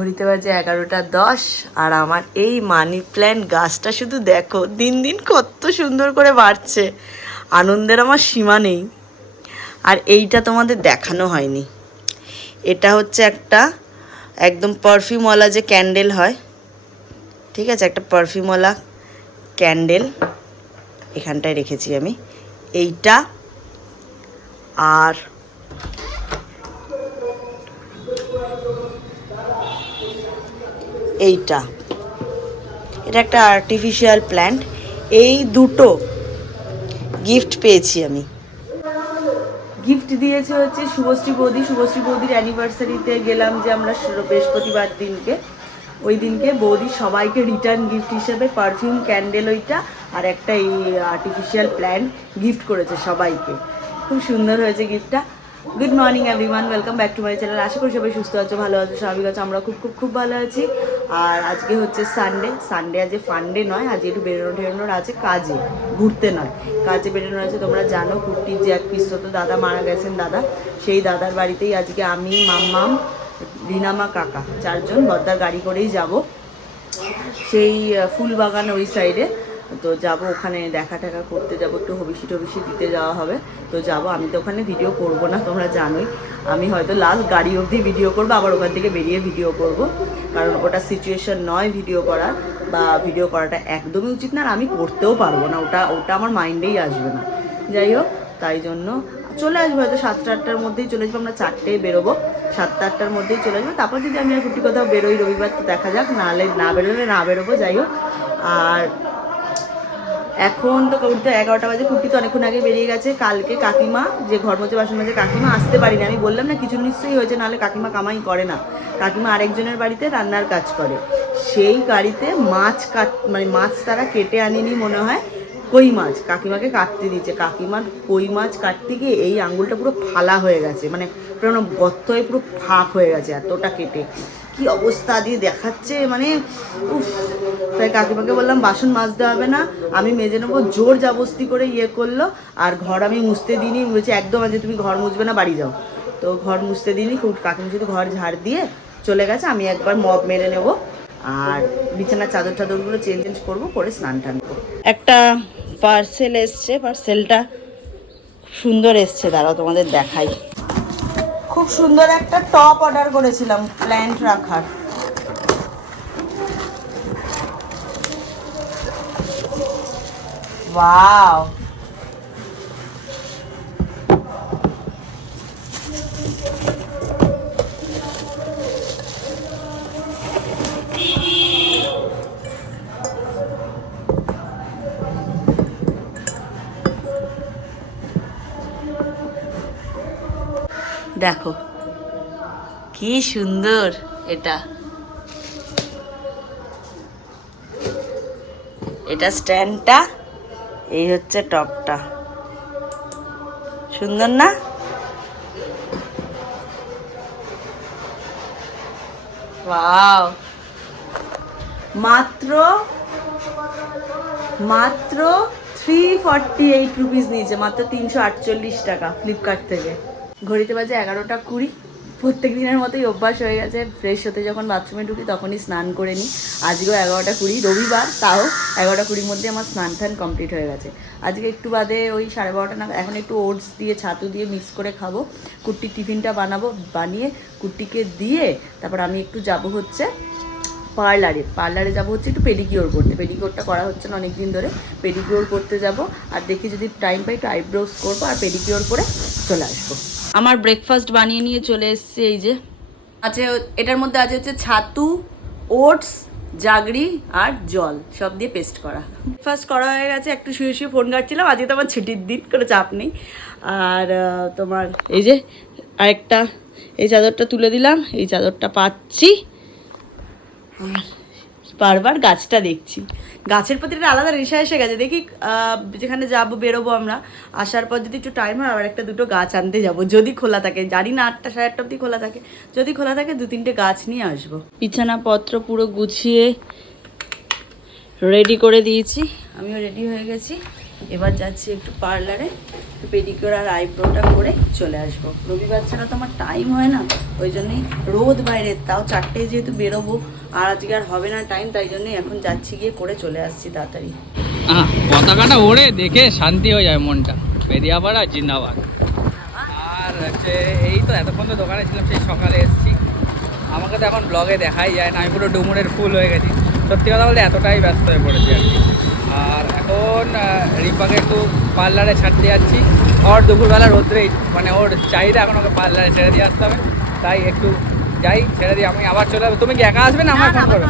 ঘড়িতে বাজে এগারোটা দশ, আর আমার এই মানি প্ল্যান্ট গাছটা শুধু দেখো, দিন দিন কত সুন্দর করে বাড়ছে। আনন্দের আমার সীমা নেই। আর এইটা তোমাদের দেখানো হয়নি। এটা হচ্ছে একটা একদম পারফিউমওয়ালা যে ক্যান্ডেল হয়, ঠিক আছে? একটা পারফিউমওয়ালা ক্যান্ডেল এখানটায় রেখেছি আমি। এইটা আর এইটা। এটা একটা আর্টিফিশিয়াল প্ল্যান্ট এই দুটো গিফট পেয়েছি আমি। গিফট দিয়েছে হচ্ছে শুভশ্রী বৌদি। শুভশ্রী বৌদির অ্যানিভার্সারিতে গেলাম যে আমরা বৃহস্পতিবার দিনকে। ওই দিনকে বৌদি সবাইকে রিটার্ন গিফট হিসেবে পারফিউম ক্যান্ডেল ওইটা আর একটা এই আর্টিফিশিয়াল প্ল্যান্ট গিফট করেছে সবাইকে। খুব সুন্দর হয়েছে গিফটটা good morning everyone welcome back to my channel আশা করি সবাই সুস্থ আছো, ভালো আছো, স্বাভাবিক আছো। আমরা খুব খুব খুব ভালো আছি। আর আজকে হচ্ছে সানডে সানডে আজকে ফান্ডে নয়, আজকে একটু বেরোনো টেরোনোর আছে কাজে, ঘুরতে নয়। কাজে বেরোনোর আছে তোমরা জানো, কুর্তির যে এক পিসত দাদা মারা গেছেন, দাদা। সেই দাদার বাড়িতেই আজকে আমি, মাম্মাম, রিনামা কাকা, চারজন বদ্দার গাড়ি করেই যাব। সেই ফুলবাগান ওই সাইডে তো যাব ওখানে দেখা টাকা করতে, যাব একটু হবিষি টবিষি দিতে যাওয়া হবে। তো যাব, আমি তো ওখানে ভিডিও করব না, তোমরা জানোই। আমি হয়তো লাস্ট গাড়ি অবধি ভিডিও করব, আবার ওখান থেকে বেরিয়ে ভিডিও করব। কারণ ওটা সিচুয়েশন নয় ভিডিও করার, বা ভিডিও করাটা একদমই উচিত না, আর আমি করতেও পারব না। ওটা ওটা আমার মাইন্ডেই আসবে না। যাই হোক, তাই জন্য চলে আসব, হয়তো সাতটা আটটার মধ্যেই চলে আসব, আমরা চারটেয় বেরোবো। সাতটা আটটার মধ্যেই চলে আসব। তারপর যদি আমি আর কুটি কোথাও বেরোই রবিবার, তো দেখা যাক নাহলে না বেরোলে না বেরোবো, যাই হোক। আর এখন তো কুর্তি এগারোটা বাজে কুর্তি তো অনেকক্ষণ আগে বেরিয়ে গেছে। কালকে কাকিমা, যে ঘর মধ্যে বাসন মাঝে কাকিমা আসতে পারিনি। আমি বললাম, না, কিছু নিশ্চয়ই হয়েছে, নাহলে কাকিমা কামাই করে না। কাকিমা আরেকজনের বাড়িতে রান্নার কাজ করে। সেই গাড়িতে মাছ কাট মানে মাছ তারা কেটে আনেনি মনে হয়, কই মাছ? কাকিমাকে কাটতে দিচ্ছে কাকিমার কই মাছ কাটতে গিয়ে এই আঙুলটা পুরো ফালা হয়ে গেছে। মানে পুরো গর্ত হয়ে পুরো ফাঁক হয়ে গেছে এতটা কেটে। কি অবস্থা দিয়ে দেখাচ্ছে? মানে উফ, তাই কাকিমাকে বললাম, বাসন মাজতে হবে না, আমি মেজে নেব। জোর জাবস্তি করে ইয়ে করল, আর ঘর আমি মুছতে দিইনি। বলছে, একদম আজ তুমি ঘর মুছবে না, বাড়ি যাও। তো ঘর মুছতে দিইনি, খুব কাকিমা শুধু ঘর ঝাড় দিয়ে চলে গেছে। আমি একবার মগ মেরে নেব, আর বিছানার চাদর টাদরগুলো চেঞ্জ চেঞ্জ করব করে স্নান টান করব। একটা পার্সেল এসছে, পার্সেলটা সুন্দর এসছে, দাঁড়াও তোমাদের দেখাই। খুব সুন্দর একটা টপ অর্ডার করেছিলাম প্ল্যান্ট রাখার। ওয়াও দেখো। কি সুন্দর এটা। এটা স্ট্যান্ডটা, এই হচ্ছে টপটা। সুন্দর না? মাত্র মাত্র থ্রি ফর্টি এইট রুপিস নিয়েছে, মাত্র তিনশো আটচল্লিশ টাকা ফ্লিপকার্ট থেকে। ঘড়িতে বাজে এগারোটা কুড়ি। প্রত্যেক দিনের মতোই অভ্যাস হয়ে গেছে। ফ্রেশ হতে যখন বাথরুমে ঢুকি তখনই স্নান করে নিই। আজকেও এগারোটা কুড়ি, রবিবার, তাও এগারোটা কুড়ির মধ্যে আমার স্নান টান কমপ্লিট হয়ে গেছে। আজকে একটু বাদে ওই সাড়ে বারোটা না এখন একটু ওটস দিয়ে, ছাতু দিয়ে মিক্স করে খাব। কুট্টির টিফিনটা বানাবো, বানিয়ে কুট্টিকে দিয়ে তারপর আমি একটু যাব হচ্ছে পার্লারে। পার্লারে যাব হচ্ছে একটু পেডিকিওর করতে। পেডিকিওরটা করা হচ্ছে না অনেক দিন ধরে। পেডিকিওর করতে যাব। আর দেখি যদি টাইম পাই একটু আইব্রোস করব আর পেডিকিওর করে চলে আসব। আমার ব্রেকফাস্ট বানিয়ে নিয়ে চলে এসছে এই যে। আছে এটার মধ্যে আছে হচ্ছে ছাতু ওটস জাগরি আর জল সব দিয়ে পেস্ট করা। ফার্স্ট করা হয়ে গেছে একটু শুয়ে শুয়ে ফোন ঘাটছিলাম আজকে তো আমার ছুটির দিন কোনো চাপ নেই। আর তোমার এই যে আরেকটা এই চাদরটা তুলে দিলাম এই চাদরটা পাচ্ছি। আর বারবার গাছটা দেখছি। গাছের প্রতি একটা আলাদা নেশা এসে গেছে। দেখি যেখানে যাব বেরোবো আমরা আসার পর যদি একটু টাইম হয় আবার একটা দুটো গাছ আনতে যাব যদি খোলা থাকে। জানি না আটটা সাড়ে আটটা অব্দি খোলা থাকে। যদি খোলা থাকে দু তিনটে গাছ নিয়ে আসব। বিছানাপত্র পুরো গুছিয়ে রেডি করে দিয়েছি। আমিও রেডি হয়ে গেছি। এবার যাচ্ছি একটু পার্লারে পেডিকিওর আর আইব্রোটা করে চলে আসব। রবিবার ছাড়া তো আমার টাইম হয় না, ওই জন্যই রোদ বাইরে, তাও চারটে যেহেতু বেরোবো, আর আজকে আর হবে না টাইম তাই জন্যই এখন যাচ্ছি গিয়ে করে চলে আসছি তাড়াতাড়ি। পতাকাটা ওড়ে, দেখে শান্তি হয়ে যায় মনটা। পেরিয়াপাড়া জিন্দাবাদ। আর হচ্ছে, এই তো এতক্ষণ তো দোকানে ছিলাম, সেই সকালে এসেছি। আমাকে তো এখন ব্লগে দেখাই যায় না, আমি পুরো ডুমুরের ফুল হয়ে গেছি। সত্যি কথা বলতে এতটাই ব্যস্ত হয়ে পড়েছি আর কি। আর এখন রিম্পাকে একটু পার্লারে ছাড়তে যাচ্ছি। ওর দুপুরবেলা রোদ্রেই মানে ওর চাহিদা এখন ওকে পার্লারে ছেড়ে দিয়ে আসতে হবে। তাই একটু যাই ছেড়ে দিয়ে আমি আবার চলে যাব তুমি কি একা আসবে না আমার ফোন করবে?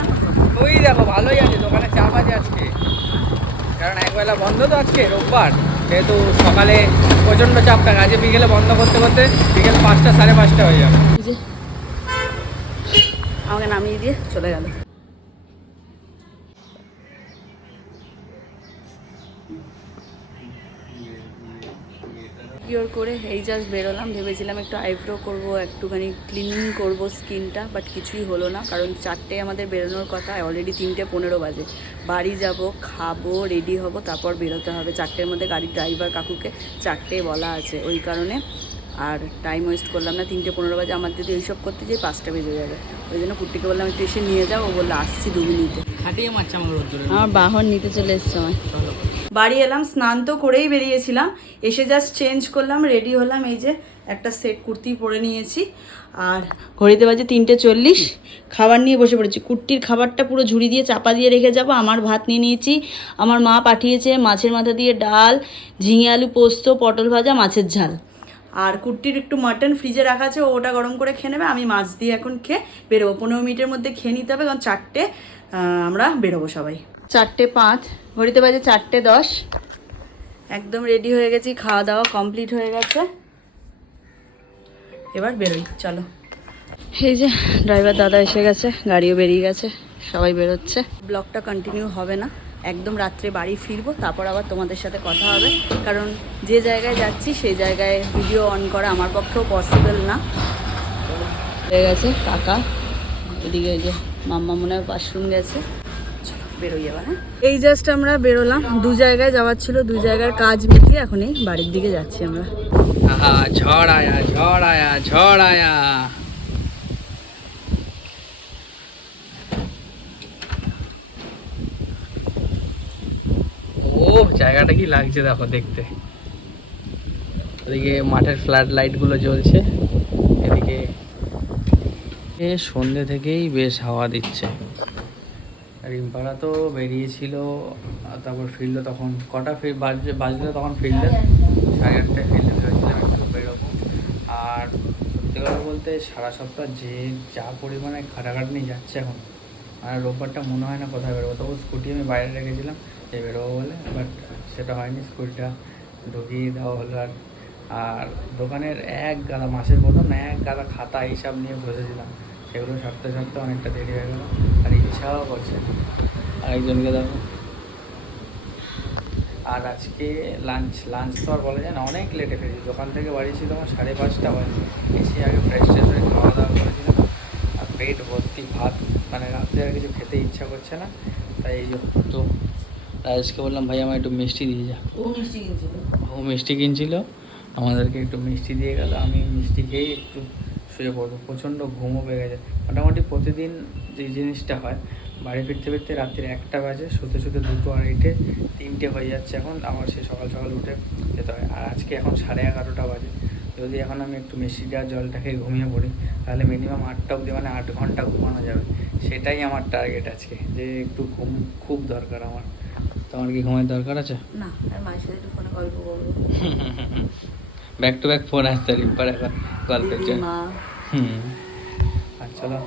ওই দেখো ভালোই আছে দোকানে চাপ আছে আজকে। কারণ একবেলা বন্ধ তো আজকে রোববার। যেহেতু সকালে প্রচণ্ড চাপ থাকে আজকে বিকেলে বন্ধ করতে করতে বিকেল পাঁচটা সাড়ে পাঁচটা হয়ে যাবে। আমাকে নামিয়ে দিয়ে চলে গেল। কিওর করে এই জাস্ট বেরোলাম ভেবেছিলাম একটু আইব্রো করব একটুখানি ক্লিনিং করব স্কিনটা বাট কিছুই হলো না কারণ চারটে আমাদের বেরোনোর কথা অলরেডি তিনটে পনেরো বাজে। বাড়ি যাব খাব রেডি হব তারপর বেরোতে হবে। চারটের মধ্যে গাড়ির ড্রাইভার কাকুকে চারটে বলা আছে ওই কারণে আর টাইম ওয়েস্ট করলাম না। তিনটে পনেরো বাজে আমার যদি এইসব করতে যাই পাঁচটা বেজে যাবে। ওই জন্য কুট্টিকে বললাম একটু এসে নিয়ে যাও। ও বলল আসছি দু মিনিটে। আমার বাহন নিতে চলে এসছে আমার বাড়ি এলাম, স্নান তো করেই বেরিয়েছিলাম। এসে জাস্ট চেঞ্জ করলাম রেডি হলাম। এই যে একটা সেট কুর্তি পরে নিয়েছি। আর ঘড়িতে বাজে তিনটে চল্লিশ। খাবার নিয়ে বসে পড়েছি। কুর্তির খাবারটা পুরো ঝুড়ি দিয়ে চাপা দিয়ে রেখে যাব। আমার ভাত নিয়ে নিয়েছি। আমার মা পাঠিয়েছে মাছের মাথা দিয়ে ডাল, ঝিঙে আলু পোস্ত, পটল ভাজা, মাছের ঝাল। আর কুর্তির একটু মাটন ফ্রিজে রাখা আছে। ওটা গরম করে খেয়ে নেবে। আমি মাছ দিয়ে এখন খেয়ে বেরোবো। পনেরো মিনিটের মধ্যে খেয়ে নিতে হবে। কারণ চারটে আমরা বেরোবো সবাই। চারটে পাঁচ ঘড়িতে বাজে চারটে দশ। একদম রেডি হয়ে গেছি খাওয়া দাওয়া কমপ্লিট হয়ে গেছে। এবার বেরোই চলো। এই যে ড্রাইভার দাদা এসে গেছে গাড়িও বেরিয়ে গেছে সবাই বেরোচ্ছে। ব্লগটা কন্টিনিউ হবে না একদম রাত্রে বাড়ি ফিরবো তারপর আবার তোমাদের সাথে কথা হবে। কারণ যে জায়গায় যাচ্ছি সেই জায়গায় ভিডিও অন করা আমার পক্ষেও পসিবল না। হয়ে গেছে কাকা এদিকে যে মাম্মা মনে হয় বাথরুম গেছে। হ্যাঁ? এই জাস্ট আমরা বেরোলাম। দু জায়গায় যাওয়ার ছিল, দু জায়গার কাজ মিটিয়ে এখন এই বাড়ির দিকে যাচ্ছি আমরা। ঝড় আয়া ঝড় আয়া ঝড় আয়া ও জায়গাটা কি লাগছে দেখো দেখতে। এদিকে মাঠের ফ্ল্যাট লাইটগুলো জ্বলছে, এদিকে সন্ধ্যে থেকেই বেশ হাওয়া দিচ্ছে। রিম্পারা তো বেরিয়েছিল তারপর ফিরলো তখন কটা ফির বাজে বাজলো তখন ফিরলে? সাড়ে আটটায়। ফিরলে ভেবেছিলাম একটু বেরোবো। আর সত্যি কথা বলতে সারা সপ্তাহ যে যা পরিমাণে খাটাখাটনি যাচ্ছে এখন আর রোববারটা মনে হয় না কোথায় বেরোবো। তবু স্কুটি আমি বাইরে রেখেছিলাম যে বেরোবো বলে বাট সেটা হয়নি স্কুটিটা ঢুকিয়ে দেওয়া হলো আর আর দোকানের এক গাদা মাসের প্রথম এক গাদা খাতা হিসাব নিয়ে বসেছিলাম। সেগুলো সারতে সারতে অনেকটা দেরি হয়ে গেলো। আর ইচ্ছাও করছে আরেকজনকে দেখো। আর আজকে লাঞ্চ লাঞ্চ তো আর বলা যায় না অনেক লেটে ফিরেছি। দোকান থেকে বাড়ি ছিল আমার সাড়ে পাঁচটা বাজে। এসে আগে ফ্রেশ ট্রেশ হয়ে খাওয়া দাওয়া করেছিলাম। আর পেট ভর্তি ভাত মানে রাত্রে আর কিছু খেতে ইচ্ছা করছে না। তাই এই যে তো রাজেশকে বললাম ভাই আমার একটু মিষ্টি দিয়ে যা। ও মিষ্টি কিনছিল? ও মিষ্টি কিনছিল। আমাদেরকে একটু মিষ্টি দিয়ে গেল। আমি মিষ্টি খেয়েই একটু শুয়ে পড়ব প্রচণ্ড ঘুমও পেয়ে গেছে। মোটামুটি প্রতিদিন যে জিনিসটা হয় বাড়ি ফিরতে ফিরতে রাত্রির একটা বাজে শুতে শুতে দুটো আড়াইটে তিনটে হয়ে যাচ্ছে এখন আমার সে সকাল সকাল উঠে যেতে হয়। আর আজকে এখন সাড়ে এগারোটা বাজে। যদি এখন আমি একটু মিষ্টি দেওয়ার জলটা খেয়ে ঘুমিয়ে পড়ি তাহলে মিনিমাম আটটা অবধি মানে আট ঘণ্টা ঘুমানো যাবে। সেটাই আমার টার্গেট আজকে যে একটু ঘুম খুব দরকার আমার। তোমার কি ঘুমের দরকার আছে? না আর মায়ের সাথে একটু ফোনে গল্প করব। ব্যাক টু ব্যাক ফোন আসছে রিম্পার এখন গল্পের দিদি জন্য মা হুম আর চলো